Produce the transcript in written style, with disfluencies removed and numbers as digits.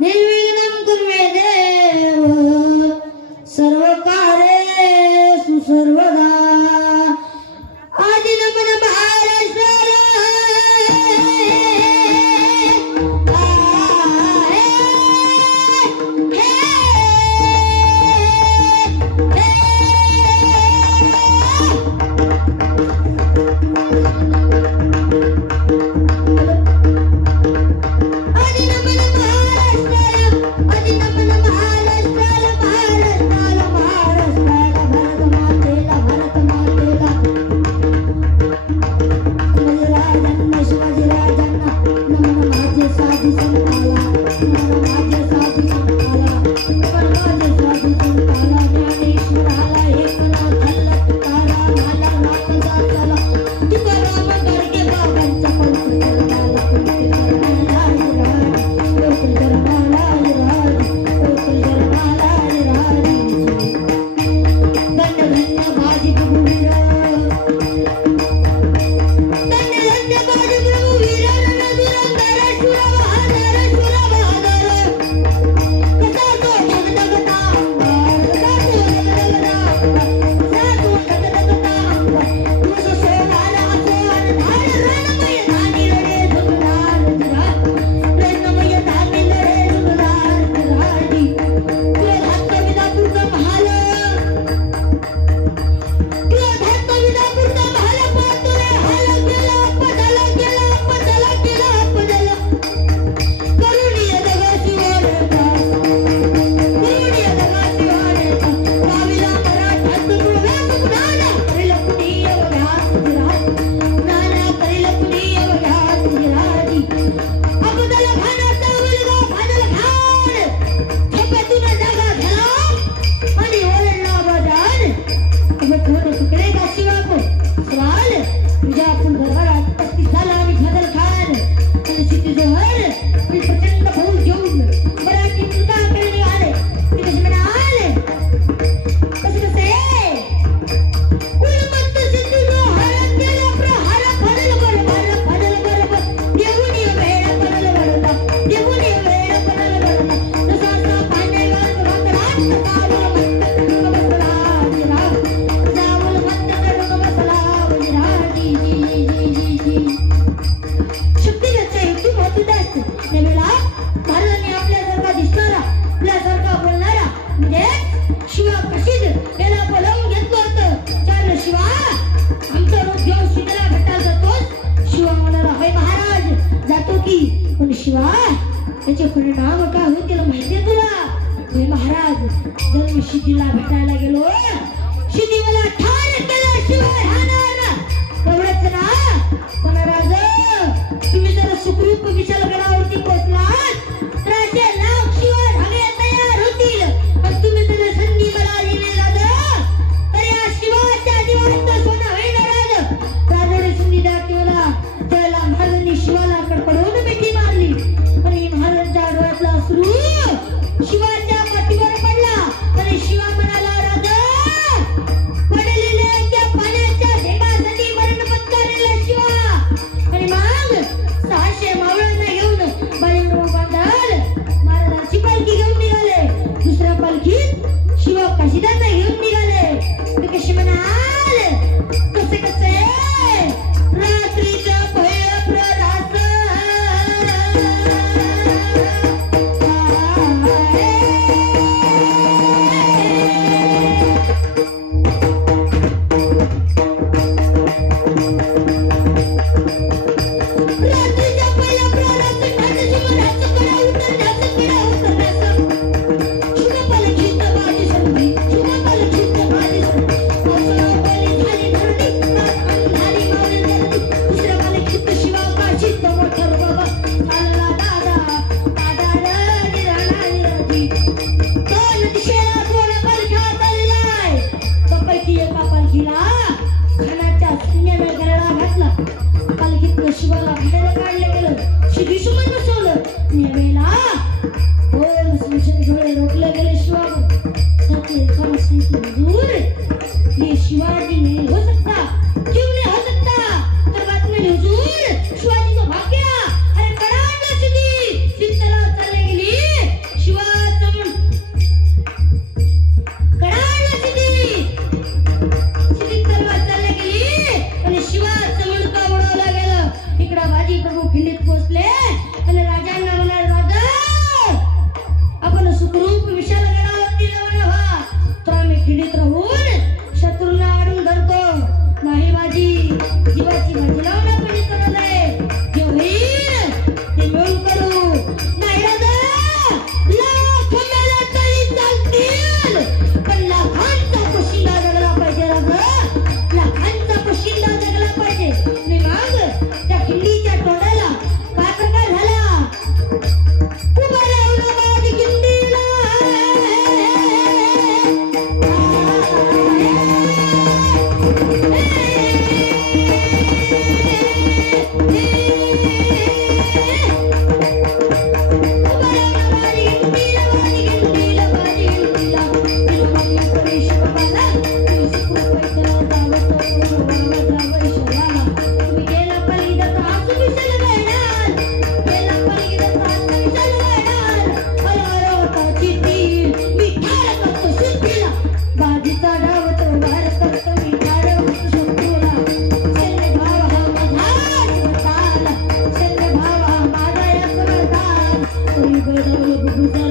निर्विघ्नं कुर्मे देव सर्वकार्येषु सर्वदा आदि नमन महाराष्ट्राला शिवा त्याचे परिणाम काय होईल त्याला माहितीये तुला महाराज जर मी शिदीला भेटायला गेलो शिदी मला ठार केल्याशिवाय राहणार ना एवढंच ना पण राज तुम्ही जर सुखरूप विशालगडावरती पोहोचलात तर असे लाख शिवाय धागे तयार होतील पण तुम्ही जर संधी मला दिली राज तर या शिवाच्या जीवाचं सोनं होईल राज राजाने संधी दाखवला त्याला महाराजांनी शिवाला कडकडून मिठी मारली आणि महाराजांच्या डोळ्यातला अश्रू शिवाच्या पाठीवर पडला आणि शिवा म्हणाला राजा पडलेल्या त्या पाण्याच्या ढेगासाठी मरण पत्करलेला शिवा आणि मग 600 मावळ्यांना घेऊन बाळींद्र बांधा बोला फुफ्फुसाला